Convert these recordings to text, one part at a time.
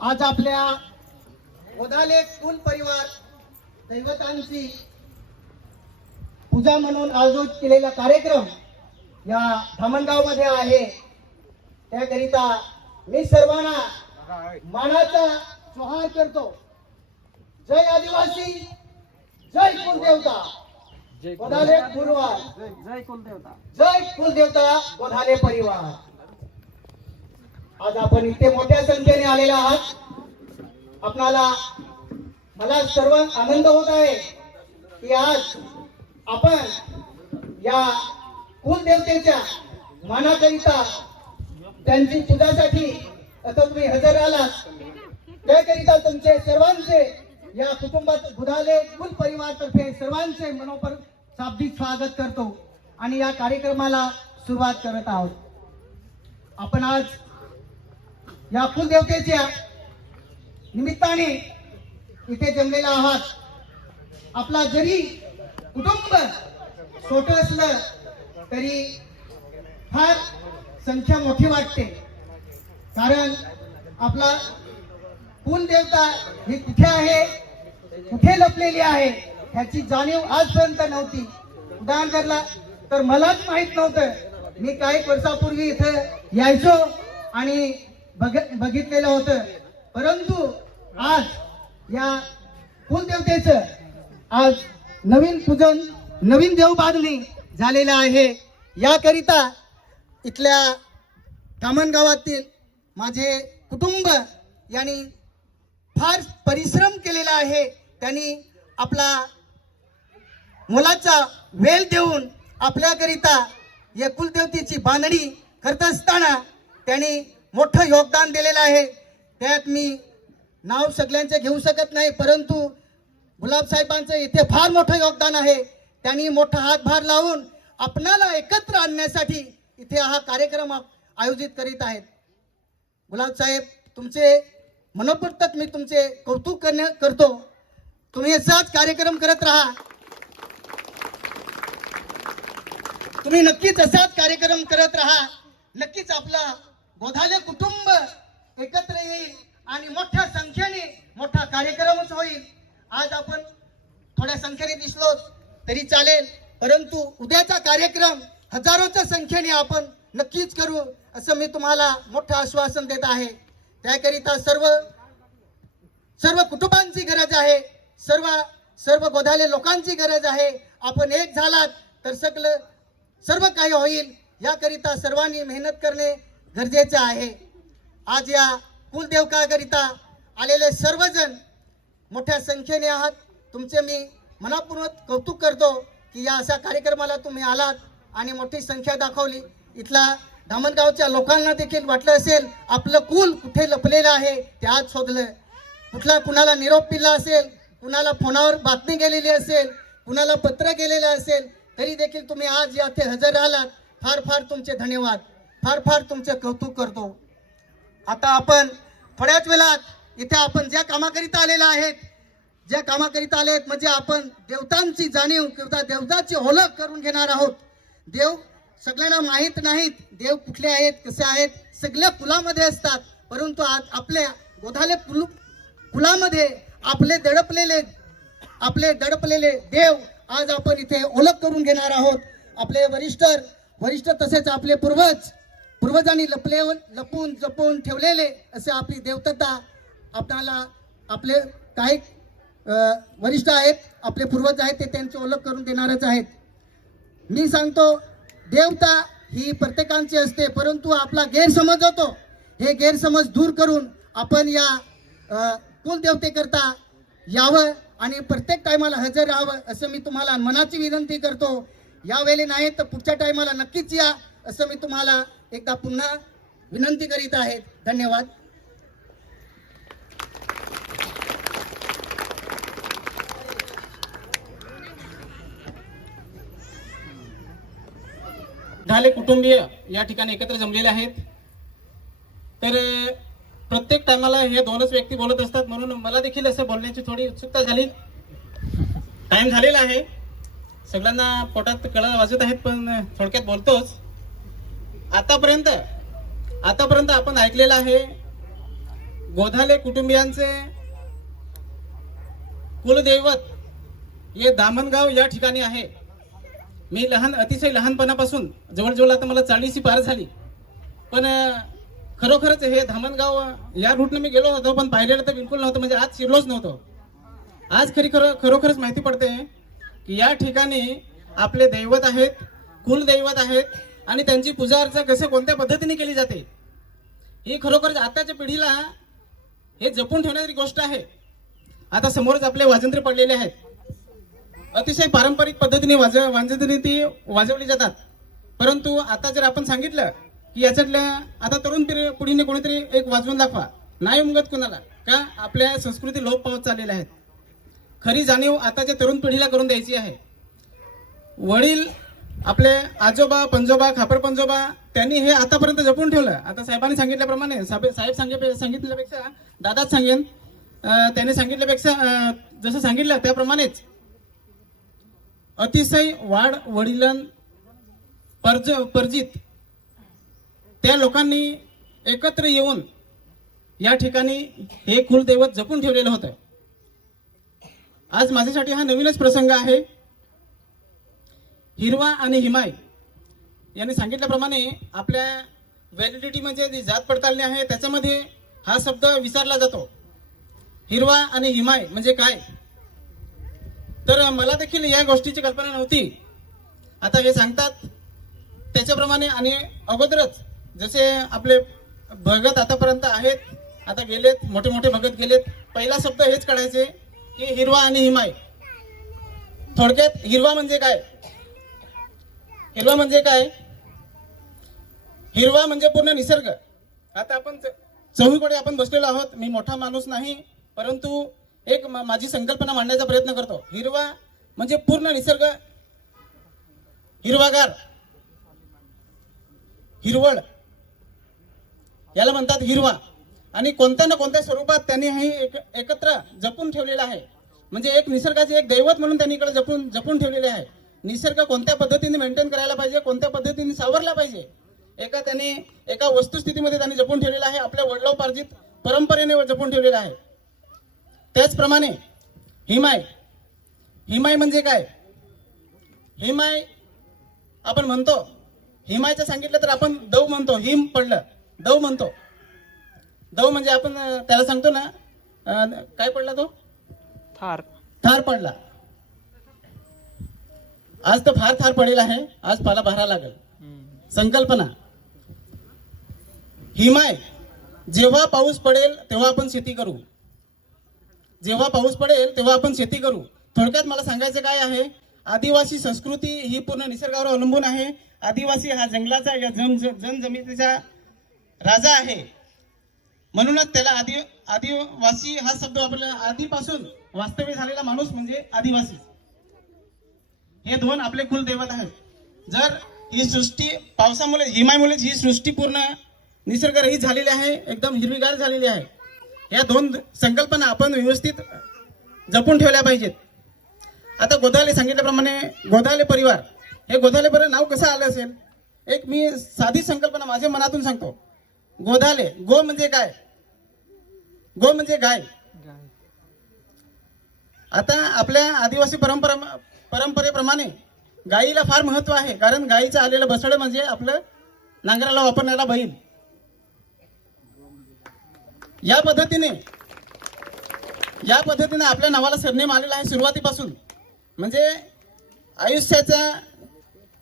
आज आपल्या गोधाले कुल परिवार दैवतांची पूजा म्हणून आयोजित केलेला कार्यक्रम या धामणगाव मध्ये आहे। त्याकरिता मी सर्वांना मानाचा जोहार करतो। जय आदिवासी, जय कुलदेवता गोधाले परिवार, जय कुलदेवता, जय कुलदेवता गोधाले परिवार। आज आपण इथे मोठ्या संख्येने आलेला आहात। आपणाला मला सर्व आनंद होत आहे की आज आपण या कुलदेवतेच्या मानाकरिता त्यांची पूजासाठी आता तुम्ही हजर आलात। त्याकरिता तुमचे सर्वांचे या कुटुंबात गुधाले कुल परिवारातर्फे सर्वांचे मनोपर शाब्दिक स्वागत करतो आणि या कार्यक्रमाला सुरुवात करत आहोत। आपण आज या कुलदेवतेच्या निमित्ताने इथे जमलेला आहात। आपला जरी कुटुंब छोटं असलं तरी फार संख्या मोठी वाटते, कारण आपला कुलदेवता ही कुठे आहे, कुठे लपलेली आहे ह्याची जाणीव आजपर्यंत नव्हती। उदाहरण धरला तर मलाच माहित नव्हतं। मी काही वर्षापूर्वी इथं यायचो आणि बघितलेलं होतं, परंतु आज या कुलदेवतेचं आज नवीन पूजन, नवीन देव बांधणी झालेलं आहे। याकरिता इथल्या धामणगावातील माझे कुटुंब यांनी फार परिश्रम केलेला आहे। त्यांनी आपला मुलाचा वेळ देऊन आपल्याकरिता या कुलदेवतेची बांधणी करत असताना त्यांनी मोठं योगदान दिलेलं आहे। त्यात मी नाव सगळ्यांचे घेऊ शकत नाही, परंतु गुलाब साहेबांचं इथे फार मोठं योगदान आहे। त्यांनी मोठा हातभार लावून आपणाला एकत्र आणण्यासाठी इथे हा कार्यक्रम आयोजित करीत आहेत। गुलाब साहेब, तुमचे मनोपूर्वक मी तुमचे कौतुक करतो। तुम्ही असाच कार्यक्रम करत राहा। तुम्ही नक्कीच असाच कार्यक्रम करत राहा। नक्कीच आपला गोधाले कुटुंब एकत्र येईल आणि मोठ्या संख्येने मोठा कार्यक्रमच होईल। आज आपण थोड्या संख्येने दिसलो तरी चालेल, परंतु उद्याचा कार्यक्रम हजारोच्या संख्येने आपण नक्कीच करू असं मी तुम्हाला मोठं आश्वासन देत आहे। त्याकरिता सर्व कुटुंबांची गरज आहे, सर्व गोधाले लोकांची गरज आहे। आपण एक झालात तर सर्व काही होईल। याकरिता सर्वांनी मेहनत करणे गरजेचे आहे। आज या कुलदेवकाकरिता आलेले सर्वजण मोठ्या संख्येने आहात। तुमचे मी मनापूर्वक कौतुक करतो की या अशा कार्यक्रमाला तुम्ही आलात आणि मोठी संख्या दाखवली। इथला धामणगावच्या लोकांना देखील वाटलं असेल आपलं कुल कुठे लपलेलं आहे, ते आज शोधलं। कुणाला निरोप दिला असेल, कुणाला फोनावर बातमी गेलेली असेल, कुणाला पत्र गेलेलं असेल, तरी देखील तुम्ही आज याथे हजर आलात। फार फार तुमचे धन्यवाद, फार फार तुमचे कौतुक करतो। आता आपण थोड्याच वेळात इथे आपण ज्या कामाकरिता आलेला आहेत, ज्या कामाकरिता आले म्हणजे आपण देवतांची जाणीव किंवा देवताची ओळख करून घेणार आहोत। देव सगळ्यांना माहीत नाहीत, देव कुठले आहेत, कसे आहेत, सगळ्या कुलामध्ये असतात, परंतु आज आपल्या गोधाले कुलामध्ये आपले दडपलेले देव आज आपण इथे ओळख करून घेणार आहोत। आपले वरिष्ठ तसेच आपले पूर्वजांनी लपून जपून ठेवलेले असे आपली देवता आपल्याला आपले काही वरिष्ठ आहेत, आपले पूर्वज आहेत, ते त्यांची ओळख करून देणारच आहेत। मी सांगतो, देवता ही प्रत्येकांची असते, परंतु आपला गैरसमज होतो। हे गैरसमज दूर करून आपण या कुलदेवतेकरता यावं आणि प्रत्येक टायमाला हजर राहावं असं मी तुम्हाला मनाची विनंती करतो। यावेळी नाही तर पुढच्या टायमाला नक्कीच या असं मी तुम्हाला एकदा पुन्हा विनंती करीत आहे। धन्यवाद। झाले कुटुंबीय या ठिकाणी एकत्र जमलेले आहेत। तर प्रत्येक टायमाला हे दोनच व्यक्ती बोलत असतात, म्हणून मला देखील असं बोलण्याची थोडी उत्सुकता झाली। टाइम झालेला आहे, सगळ्यांना पोटात कळा वाजत आहेत, पण थोडक्यात बोलतोच। आतापर्यंत आपण ऐकलेलं आहे गोधाले कुटुंबियांचे कुलदैवत हे दामणगाव या ठिकाणी आहे. मी अतिशय लहानपणापासून जवळजवळ आता मला 40 पार झाली, पण खरोखरच हे धामणगाव या रूटने मी गेलो होतो, पण पाहिलेलं तर बिलकुल नव्हतं, म्हणजे आज शिरलोच नव्हतो. आज खरोखरच माहिती पडते की या ठिकाणी आपले दैवत आहेत, कुलदैवत आहेत आणि त्यांची पूजा अर्चा कसे कोणत्या पद्धतीने केली जाते ही खरोखरच आताच्या पिढीला हे जपून ठेवण्याची गोष्ट आहे. आता समोरच आपले वाजंत्री पडलेले आहेत, अतिशय पारंपरिक पद्धतीने वाजंत्री ती वाजवली जातात. परंतु आता जर आपण सांगितलं की याच्यातल्या आता तरुण पिढीने कोणीतरी एक वाजवून दाखवा, नाही उमगत कुणाला, का आपल्या संस्कृती लोप पावत चाललेल्या आहेत. खरी जाणीव आताच्या तरुण पिढीला करून द्यायची आहे. वडील आपले आजोबा पंजोबा खापर पंजोबा त्यांनी हे आतापर्यंत जपून ठेवलं. आता साहेबांनी सांगितल्याप्रमाणे साहेब सांगितल्यापेक्षा दादाच सांगेन, त्यांनी सांगितल्यापेक्षा जसं सांगितलं त्याप्रमाणेच अतिशय वाढ वडिलां परजित त्या लोकांनी एकत्र येऊन या ठिकाणी हे कुलदैवत जपून ठेवलेलं होतं. आज माझ्यासाठी हा नवीनच प्रसंग आहे. हिरवा आणि हिमाय यांनी सांगितल्याप्रमाणे आपल्या व्हॅलिडिटी म्हणजे जी जात पडताळणी आहे त्याच्यामध्ये हा शब्द विसरला जातो. हिरवा आणि हिमाय म्हणजे काय, तर मला देखील या गोष्टीची कल्पना नव्हती. आता हे सांगतात त्याच्याप्रमाणे आणि अगोदरच जसे आपले भगत आतापर्यंत आहेत, आता गेलेत, मोठे मोठे भगत गेलेत, पहिला शब्द हेच काढायचे की हिरवा आणि हिमाय. थोडक्यात हिरवा म्हणजे काय, हिरवा म्हणजे काय, हिरवा म्हणजे पूर्ण निसर्ग. आता आपण चौहीकडे आपण बसलेलो आहोत, मी मोठा माणूस नाही, परंतु एक माझी संकल्पना मांडण्याचा प्रयत्न करतो. हिरवा म्हणजे पूर्ण निसर्ग, हिरवागार, हिरवळ याला म्हणतात हिरवा. आणि कोणत्या ना कोणत्या स्वरूपात त्यांनी हे एकत्र जपून ठेवलेलं आहे. म्हणजे एक निसर्गाचे एक दैवत म्हणून त्यांनी इकडे जपून ठेवलेले आहे. निसर्ग कोणत्या पद्धतीने मेंटेन करायला पाहिजे, कोणत्या पद्धतीने सावरला पाहिजे, एका वस्तुस्थितीमध्ये त्यांनी जपून ठेवलेलं आहे. आपल्या वडिलोपार्जित परंपरेने जपून ठेवलेलं आहे. त्याचप्रमाणे हिमाय म्हणजे काय, हिमाय आपण म्हणतो, हिमायचं सांगितलं तर आपण दव म्हणतो, हिम पडलं दव म्हणतो. दव म्हणजे आपण त्याला सांगतो ना, काय पडला तो, थार पडला. आज तर फार थार पडेल आहे, आज पाला भरा लागेल. संकल्पना हिमाय, जेव्हा पाऊस पडेल तेव्हा आपण शेती करू, जेव्हा पाऊस पडेल तेव्हा आपण शेती करू. थोडक्यात मला सांगायचं काय आहे, आदिवासी संस्कृती ही पूर्ण निसर्गावर अवलंबून आहे. आदिवासी हा जंगलाचा या जनजमिनीचा राजा आहे. म्हणूनच त्याला आदिवासी हा शब्द आपल्या आधीपासून वास्तव्य झालेला माणूस म्हणजे आदिवासी. हे दोन आपले कुलदैवत आहेत. जर ही सृष्टी पावसामुळे हिमामुळे ही सृष्टी पूर्ण निसर्गरहित झालेली आहे, एकदम हिरवीगार झालेली आहे. या दोन संकल्पना आपण व्यवस्थित जपून ठेवल्या पाहिजेत. आता गोधाले सांगितल्याप्रमाणे गोधाले परिवार, हे गोधाले परिवार नाव कसं आलं असेल, एक मी साधी संकल्पना माझ्या मनातून सांगतो. गोधाले, गो म्हणजे काय, गो म्हणजे गाय. आता आपल्या आदिवासी परंपरेप्रमाणे गायीला फार महत्व आहे, कारण गायीचं आलेलं बसड म्हणजे आपलं नांगराला वापरणारा बैल. या पद्धतीने आपल्या नावाला सरनेम आलेलं आहे सुरुवातीपासून. म्हणजे आयुष्याच्या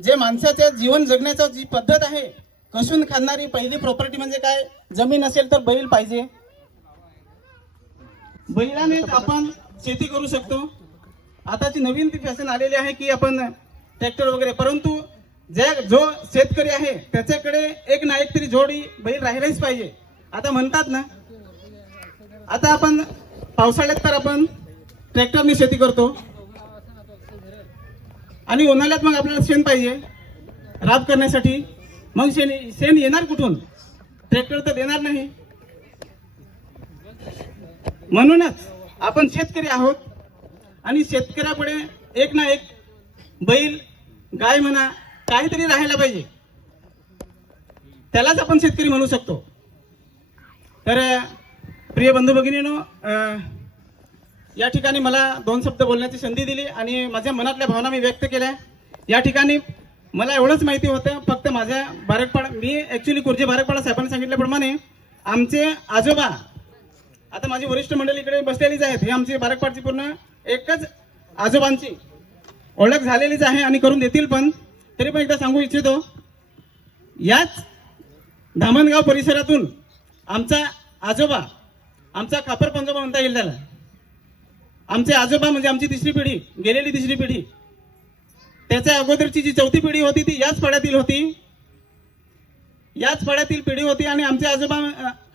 जे माणसाच्या जीवन जगण्याचा जी पद्धत आहे, कसून खाणारी पहिली प्रॉपर्टी म्हणजे काय, जमीन असेल तर बैल पाहिजे. बैलाने आपण शेती करू शकतो. आताची नवीन ती फॅशन आलेली आहे की आपण ट्रॅक्टर वगैरे, परंतु जो शेतकरी आहे त्याच्याकडे एक ना एक तरी जोडी बैल राहिलाच पाहिजे. आता म्हणतात ना, आता आपण पावसाळ्यात तर आपण ट्रॅक्टरने शेती करतो आणि उन्हाळ्यात मग आपल्याला शेण पाहिजे राब करण्यासाठी. मग शेण येणार कुठून, ट्रॅक्टर तर देणार नाही. म्हणूनच आपण शेतकरी आहोत आणि शेतकऱ्यापुढे एक ना एक बैल गाय म्हणा काहीतरी राहायला पाहिजे, त्यालाच आपण शेतकरी म्हणू शकतो. तर प्रिय बंधू भगिनीनो, या ठिकाणी मला 2 शब्द बोलण्याची संधी दिली आणि माझ्या मनातल्या भावना मी व्यक्त केल्या. या ठिकाणी मला एवढंच माहिती होतं, फक्त माझ्या बारकपाडा, मी ॲक्च्युली कुर्जे बारकपाडा साहेबांनी सांगितल्याप्रमाणे आमचे आजोबा, आता माझी वरिष्ठ मंडळी इकडे बसलेलीच आहेत, हे आमची बारकपाडची पूर्ण एकच आजोबांची ओळख झालेलीच आहे आणि करून देतील पण. तरी पण एकदा सांगू इच्छितो, याच धामणगाव परिसरातून आमचा आजोबा, आमचा खापर पंजोबा म्हणता येईल त्याला, आमचे आजोबा म्हणजे आमची तिसरी पिढी, गेलेली तिसरी पिढी, त्याच्या अगोदरची जी चौथी पिढी होती ती याच पाड्यातील होती, याच पाड्यातील पिढी होती. आणि आमचे आजोबा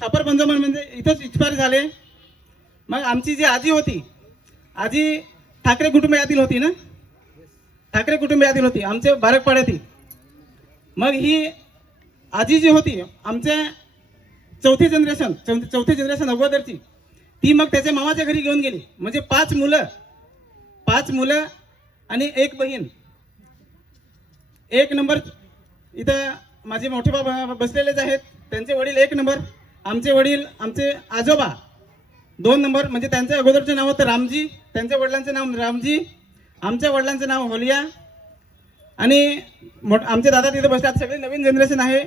खापर पंजोबा म्हणजे इथंच एक्सपायर झाले. मग आमची जी आजी होती, आजी ठाकरे कुटुंबियातील होती ना, ठाकरे कुटुंबियातील होती, आमच्या बारकपाड्यातील. मग ही आजी जी होती आमच्या चौथी जनरेशन अगोदरची, ती मग त्याच्या मामाच्या घरी घेऊन गेली. म्हणजे 5 मुलं आणि 1 बहीण. 1 नंबर इथं माझे मोठे बाबा बसलेलेच आहेत, त्यांचे वडील 1 नंबर, आमचे वडील, आमचे आजोबा 2 नंबर. म्हणजे त्यांच्या अगोदरचे नाव होतं रामजी, त्यांच्या वडिलांचं नाव रामजी, आमच्या वडिलांचं नाव होलिया. आणि आमचे दादा तिथे बसतात, सगळे नवीन जनरेशन आहे.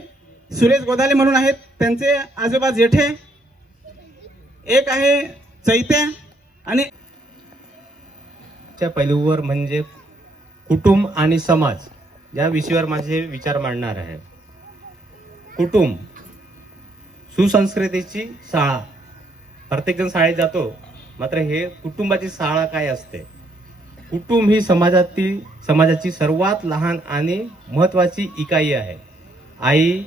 सुरेश गोदाले म्हणून आहेत, त्यांचे आजोबा जेठे, एक आहे चैत्या. आणि च्या पैलूवर म्हणजे कुटुंब आणि समाज या विषयावर माझे विचार मांडणार आहे. कुटुंब सुसंस्कृतीची शाळा. प्रत्येकजण शाळेत जातो, मात्र हे कुटुंबाची शाळा काय असते? कुटुंब ही समाजाची सर्वात लहान आणि महत्वाची इकाई आहे. आई,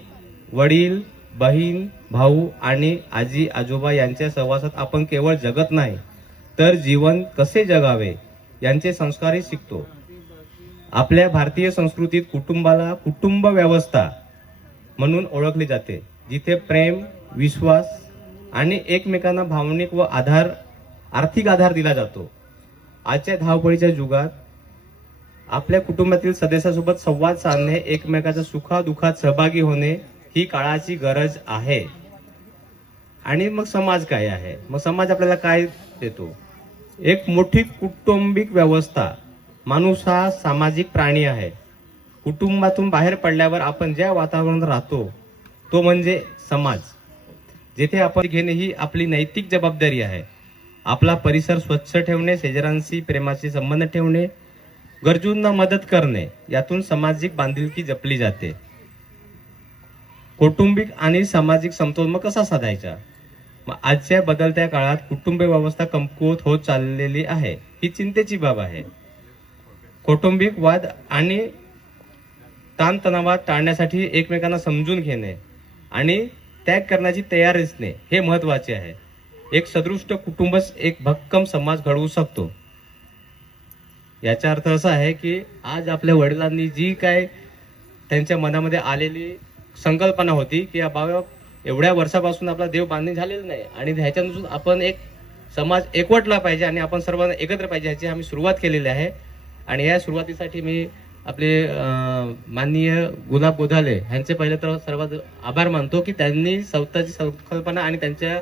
वडील, बहीण, भाऊ आणि आजी आजोबा यांच्या सहवासात आपण केवळ जगत नाही, तर जीवन कसे जगावे यांचे संस्कारही शिकतो. आपल्या भारतीय संस्कृतीत कुटुंबाला कुटुंब व्यवस्था म्हणून ओळखले जाते, जिथे प्रेम, विश्वास आणि एकमेकांना भावनिक व आर्थिक आधार दिला जातो. आजच्या धावपळीच्या युगात आपल्या कुटुंबातील सदस्यासोबत संवाद साधणे, एकमेकाच्या सुखादुःखात सहभागी होणे ही काळाची गरज आहे. आणि मग समाज काय आहे? मग समाज आपल्याला काय देतो? एक मोठी कौटुंबिक व्यवस्था. माणूस हा सामाजिक प्राणी आहे. कुटुंबातून बाहेर पडल्यावर आपण ज्या वातावरणात राहतो तो म्हणजे समाज, जेथे आपण घेणे ही आपली नैतिक जबाबदारी आहे. आपला परिसर स्वच्छ ठेवणे, शेजाऱ्यांशी प्रेमाचे संबंध ठेवणे, गरजूंना मदत करणे, यातून सामाजिक बांधिलकी जपली जाते. कौटुंबिक आणि सामाजिक समतोल मग कसा साधायचा? मग आजच्या बदलत्या काळात कुटुंब व्यवस्था कमकुवत होत चाललेली आहे, ही चिंतेची बाब आहे. कौटुंबिक वाद आणि ताणतणावात टाळण्यासाठी एकमेकांना समजून घेणे आणि त्याग करण्याची तयारी असणे हे महत्वाचे आहे. एक सदृष्ट कुटुंबच एक भक्कम समाज घडवू शकतो. याचा अर्थ असा आहे की आज आपल्या वडिलांनी जी काय त्यांच्या मनामध्ये आलेली संकल्पना होती की बाबा एवढ्या वर्षापासून आपला देव बांधणी झालेला नाही आणि ह्याच्यानुसार आपण एक समाज एकवटला पाहिजे आणि आपण सर्वांना एकत्र पाहिजे, ह्याची आम्ही सुरुवात केलेली आहे. आणि या सुरुवातीसाठी मी आपले माननीय गुलाब गोधाले यांचे पहिले तर सर्वात आभार मानतो की त्यांनी स्वतःची संकल्पना आणि त्यांच्या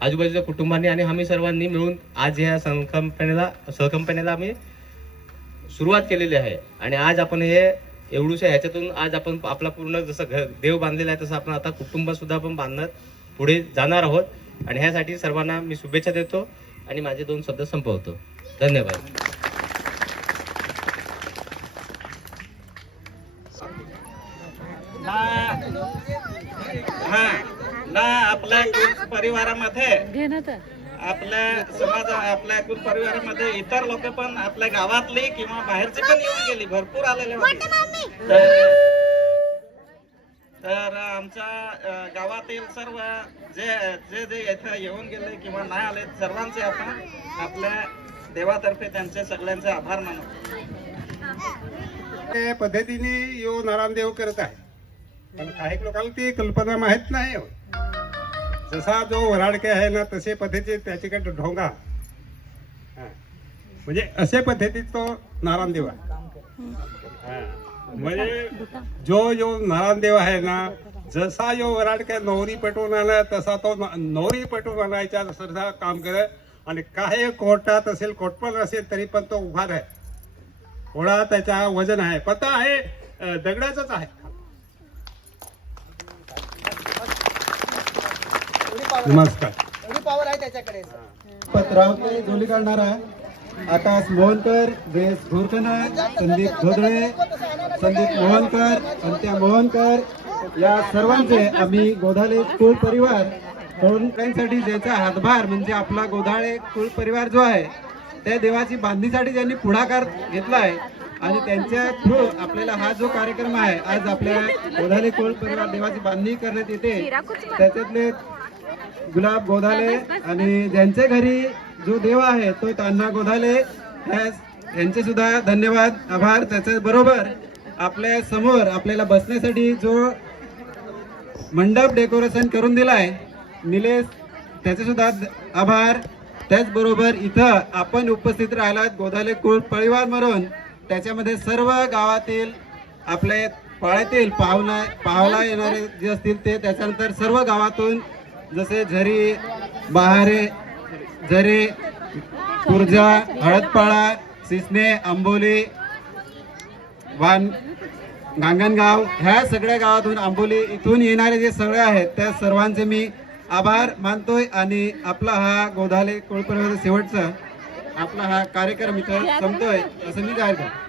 आजूबाजूच्या कुटुंबांनी आणि आम्ही सर्वांनी मिळून आज या संकल्पनेला आम्ही सुरुवात केलेली आहे. आणि आज आपण हे एवढूशा ह्याच्यातून आज आपण आपला पूर्ण जसं देव बांधलेला आहे तसं आपण आता कुटुंब सुद्धा आपण बांधत पुढे जाणार आहोत. आणि ह्यासाठी सर्वांना मी शुभेच्छा देतो आणि माझे 2 शब्द संपवतो. धन्यवाद. आपल्या परिवारामध्ये आपल्या समाज आपल्या परिवारामध्ये इतर लोक पण आपल्या गावातली किंवा बाहेरची पण येऊन गेली, भरपूर आलेले होते. तर आमच्या गावातील सर्व जे जे इथे येऊन गेले किंवा नाही आले सर्वांचे आपण आपल्या देवातर्फे त्यांचे सगळ्यांचे आभार मानतो. त्या पद्धतीने यो नारायणदेव करत आहे, पण काही लोकांना ती कल्पना माहित नाही. जसा जो वराडके आहे ना तसे पद्धतीत त्याच्याकडे ढोंगा, म्हणजे असे पद्धतीत तो नारायणदेव आहे. म्हणजे जो नारायणदेव आहे ना जसा यो वराड काय नवरी पटवून आणला तसा तो नवरी पटवून आणायच्या सुद्धा काम करे. आणि काही कोर्टात असेल कोटपण असेल तरी पण तो उभा आहे. थोडा त्याचा वजन आहे, पता आहे दगडाचंच आहे. नमस्कार. एवढी पॉवर आहे त्याच्याकडे. पत्रावते जोली काढणारा आकाश मोहनकर, जयेश घोरकना, संदीप धोदळे, संदीप मोहनकर, अंत्या मोहनकर या सर्वांचे आम्ही गोधाले कुळ परिवार साठी ज्याचा हातभार म्हणजे आपला गोधाळे कुळ परिवार जो आहे त्या देवाची बांधणीसाठी ज्यांनी पुढाकार घेतला आहे आणि त्यांच्या थ्रू आपल्याला हा जो कार्यक्रम आहे आज आपल्या गोधाले कुळ परिवार देवाची बांधणी करण्यात येते. त्याच्यातले गुलाब गोधाले आणि ज्यांच्या घरी जो देव आहे तो तान्हा गोधाले यांचे सुद्धा धन्यवाद आभार. त्याच्या बरोबर आपल्या समोर आपल्याला बसण्यासाठी जो मंडप डेकोरेशन करून दिलाय निलेश त्याचे सुद्धा आभार. त्याचबरोबर इथं आपण उपस्थित राहिलात गोधाले कुळ परिवार म्हणून त्याच्यामध्ये सर्व गावातील आपले पाळ्यातील पाहायला येणारे जे असतील ते त्याच्यानंतर सर्व गावातून जसे झरी बहारे झरे कुर्जा हळदपाळा सिसने आंबोली गांगणगाव ह्या सगळ्या गावातून आंबोली इथून येणारे जे सगळे आहेत त्या सर्वांचे मी आभार मानतोय. आणि आपला हा गोधाले कुळ परिवार शेवटचा आपला हा कार्यक्रम इथं संपतोय असं मी जाहीर करतो.